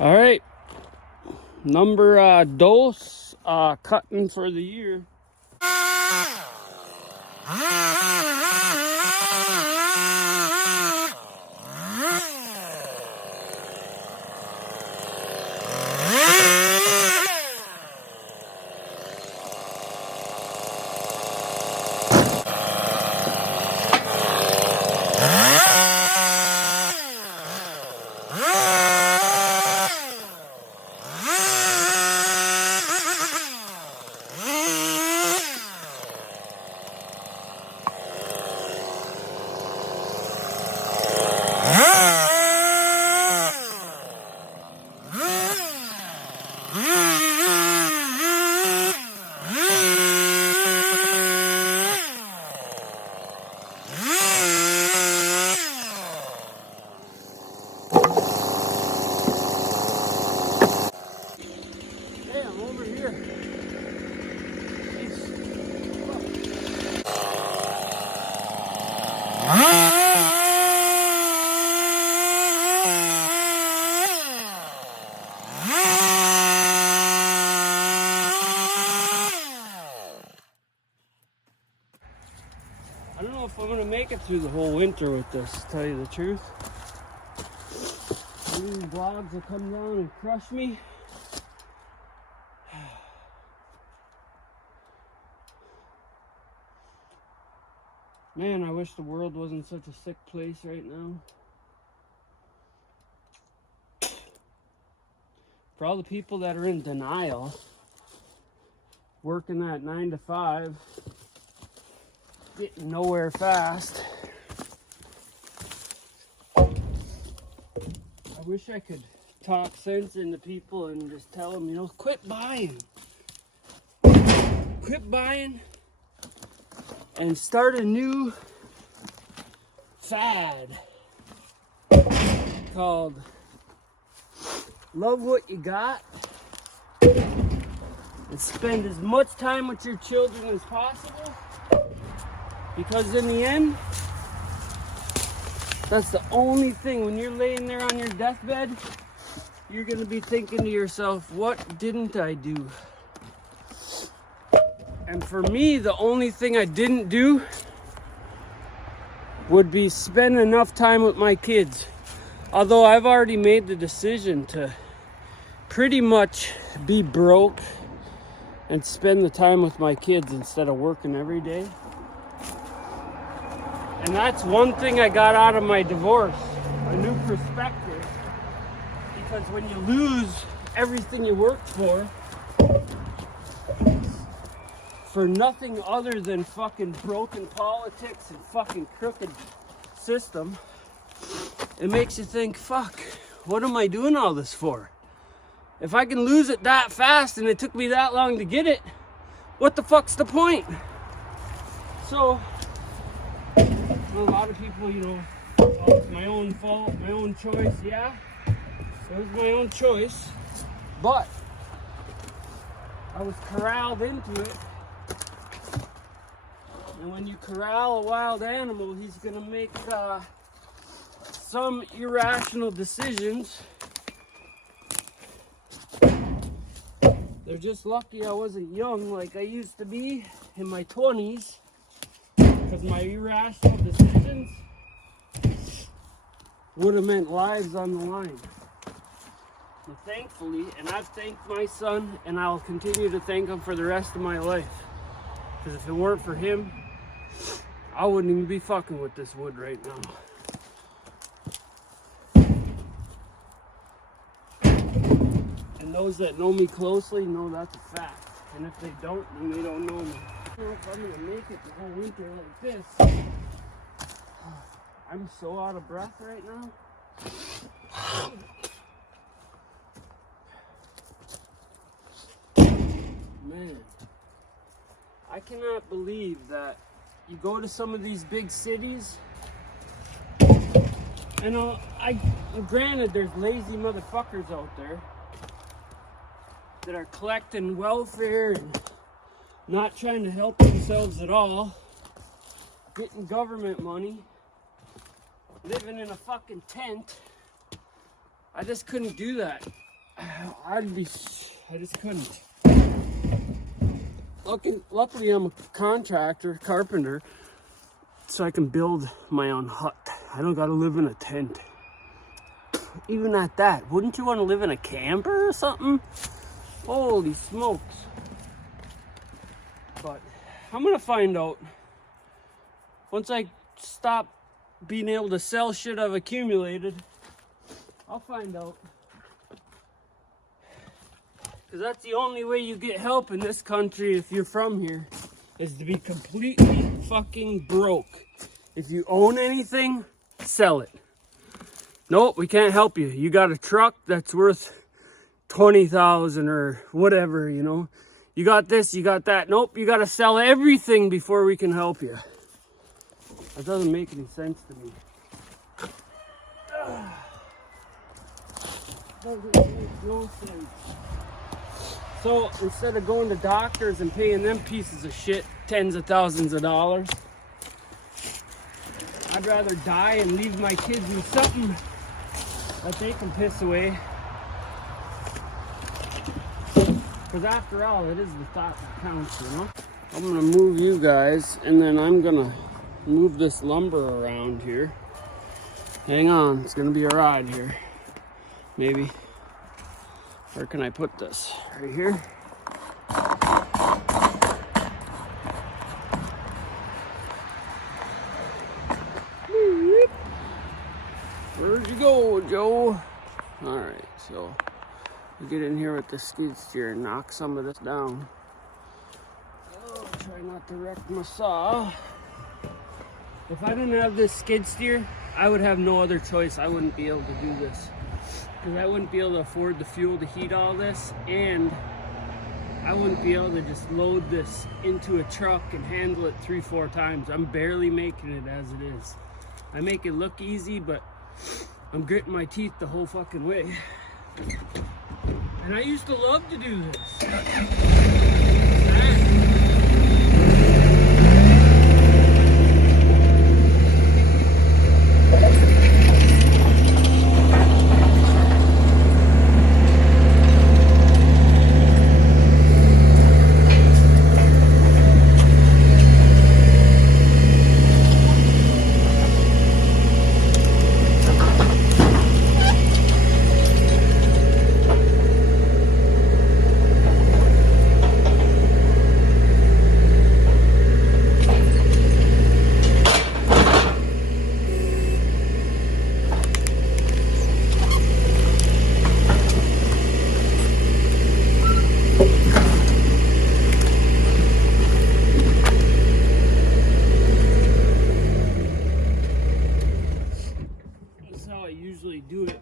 All right, number dos cutting for the year. Damn, over here. I don't know if I'm gonna make it through the whole winter with this, to tell you the truth. These vlogs will come down and crush me. Man, I wish the world wasn't such a sick place right now. For all the people that are in denial, working that 9 to 5, getting nowhere fast. I wish I could talk sense into people and just tell them, you know, quit buying. Quit buying and start a new fad called Love What You Got and spend as much time with your children as possible, because in the end, that's the only thing. When you're laying there on your deathbed, you're gonna be thinking to yourself, what didn't I do? And for me, the only thing I didn't do would be spend enough time with my kids. Although I've already made the decision to pretty much be broke and spend the time with my kids instead of working every day. And that's one thing I got out of my divorce, a new perspective. Because when you lose everything you worked for nothing other than fucking broken politics and fucking crooked system, it makes you think, fuck, what am I doing all this for? If I can lose it that fast and it took me that long to get it, what the fuck's the point? So, a lot of people, you know, oh, it's my own fault, my own choice. Yeah, it was my own choice, but I was corralled into it. And when you corral a wild animal, he's gonna make some irrational decisions. They're just lucky I wasn't young like I used to be in my 20s, because my irrational decisions would have meant lives on the line. And thankfully, and I've thanked my son, and I'll continue to thank him for the rest of my life. Because if it weren't for him, I wouldn't even be fucking with this wood right now. And those that know me closely know that's a fact. And if they don't, then they don't know me. I don't know if I'm gonna make it the whole winter like this. I'm so out of breath right now. Man, I cannot believe that you go to some of these big cities, and granted, there's lazy motherfuckers out there that are collecting welfare and not trying to help themselves at all, getting government money, living in a fucking tent. I just couldn't do that. I just couldn't. Luckily, I'm a contractor, carpenter, so I can build my own hut. I don't gotta live in a tent. Even at that, wouldn't you want to live in a camper or something? Holy smokes. But I'm gonna find out. Once I stop being able to sell shit I've accumulated, I'll find out. Because that's the only way you get help in this country if you're from here, is to be completely fucking broke. If you own anything, sell it. Nope, we can't help you. You got a truck that's worth 20,000 or whatever, you know. You got this, you got that. Nope, you got to sell everything before we can help you. That doesn't make any sense to me. Doesn't make no sense. So instead of going to doctors and paying them pieces of shit tens of thousands of dollars, I'd rather die and leave my kids with something that they can piss away. Because after all, it is the thought that counts, you know? I'm gonna move you guys, and then I'm gonna move this lumber around here. Hang on, it's gonna be a ride here. Maybe. Where can I put this? Right here? Where'd you go, Joe? Alright, so we get in here with the skid steer and knock some of this down. Oh, try not to wreck my saw. If I didn't have this skid steer, I would have no other choice. I wouldn't be able to do this. Because I wouldn't be able to afford the fuel to heat all this, and I wouldn't be able to just load this into a truck and handle it 3-4 times. I'm barely making it as it is. I make it look easy, but I'm gritting my teeth the whole fucking way. And I used to love to do this. Do it.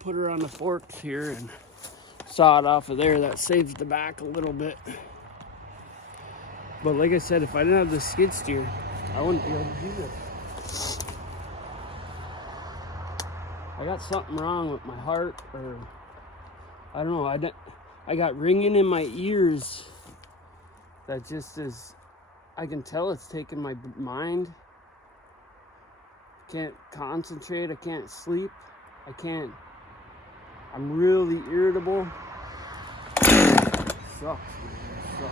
Put her on the forks here and saw it off of there. That saves the back a little bit. But like I said, if I didn't have the skid steer, I wouldn't be able to do this. I got something wrong with my heart, or I don't know. I got ringing in my ears that just is, I can tell it's taking my mind. Can't concentrate, I can't sleep, I'm really irritable. Sucks, man,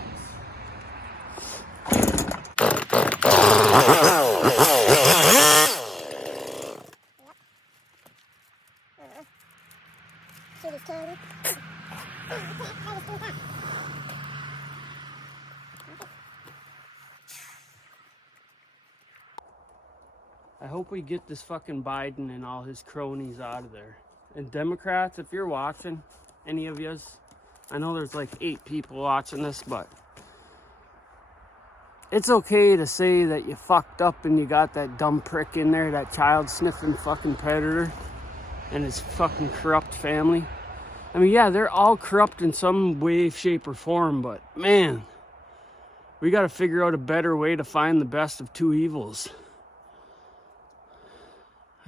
I hope we get this fucking Biden and all his cronies out of there. And Democrats, if you're watching, any of yous, I know there's like 8 people watching this, but it's okay to say that you fucked up and you got that dumb prick in there, that child sniffing fucking predator and his fucking corrupt family. I mean, yeah, they're all corrupt in some way, shape, or form, but man, we got to figure out a better way to find the best of 2 evils.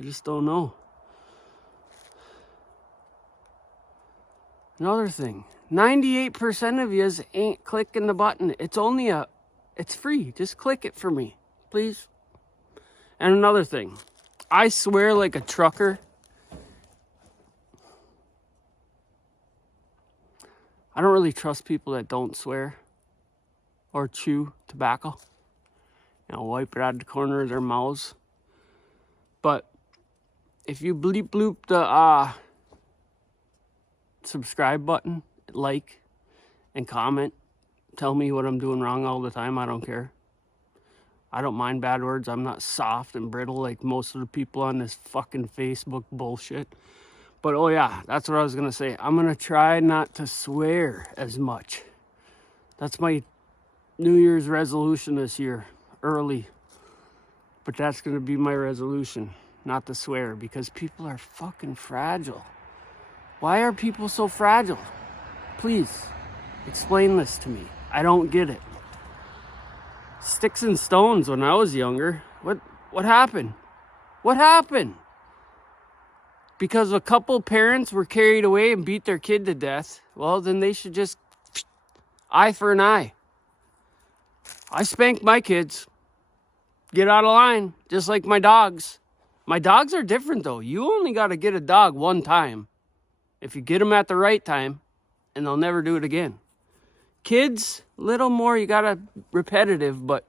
I just don't know. Another thing, 98% of yous ain't clicking the button. It's free. Just click it for me, please. And another thing, I swear like a trucker. I don't really trust people that don't swear or chew tobacco. Wipe it out of the corner of their mouths. But if you bleep bloop the subscribe button, like, and comment, tell me what I'm doing wrong all the time. I don't care. I don't mind bad words. I'm not soft and brittle like most of the people on this fucking Facebook bullshit. But oh yeah, that's what I was gonna say. I'm gonna try not to swear as much. That's my New Year's resolution this year, early. But that's gonna be my resolution, not to swear, because people are fucking fragile. Why are people so fragile? Please, explain this to me. I don't get it. Sticks and stones when I was younger. What happened? What happened? Because a couple parents were carried away and beat their kid to death. Well, then they should just eye for an eye. I spank my kids. Get out of line, just like my dogs. My dogs are different though. You only got to get a dog one time. If you get them at the right time, and they'll never do it again. Kids, a little more, you gotta repetitive, but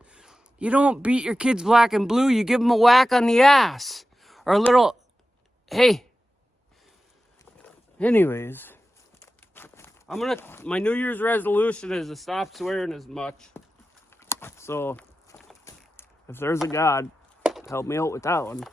you don't beat your kids black and blue. You give them a whack on the ass. Or a little, hey. Anyways, my New Year's resolution is to stop swearing as much. So, if there's a God, help me out with that one.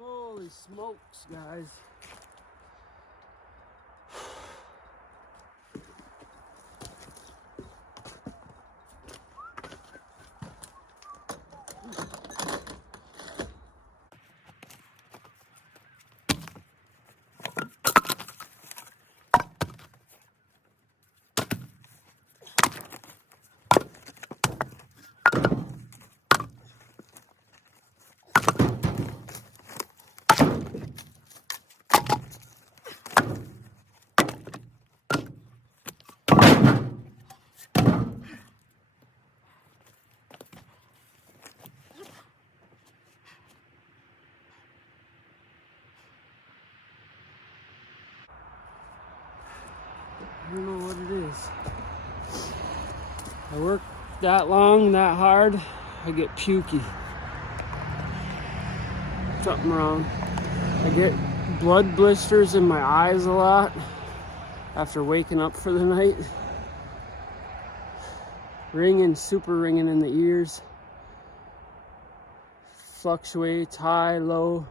Holy smokes, guys. I don't know what it is. I work that long, that hard, I get pukey. something wrong. I get blood blisters in my eyes a lot after waking up for the night. Ringing, super ringing in the ears. Fluctuates, high, low.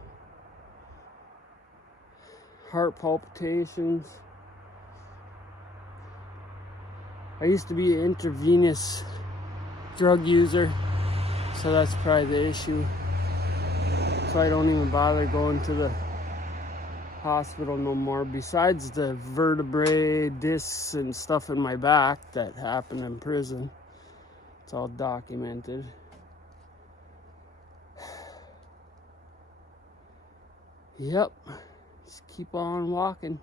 Heart palpitations. I used to be an intravenous drug user, so that's probably the issue. So I don't even bother going to the hospital no more. Besides the vertebrae, discs, and stuff in my back that happened in prison. It's all documented. Yep. Just keep on walking.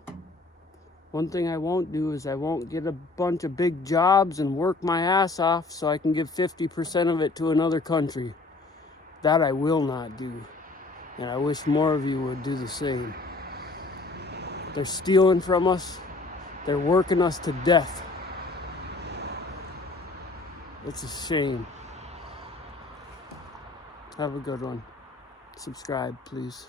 One thing I won't do is I won't get a bunch of big jobs and work my ass off so I can give 50% of it to another country. That I will not do. And I wish more of you would do the same. They're stealing from us. They're working us to death. It's a shame. Have a good one. Subscribe, please.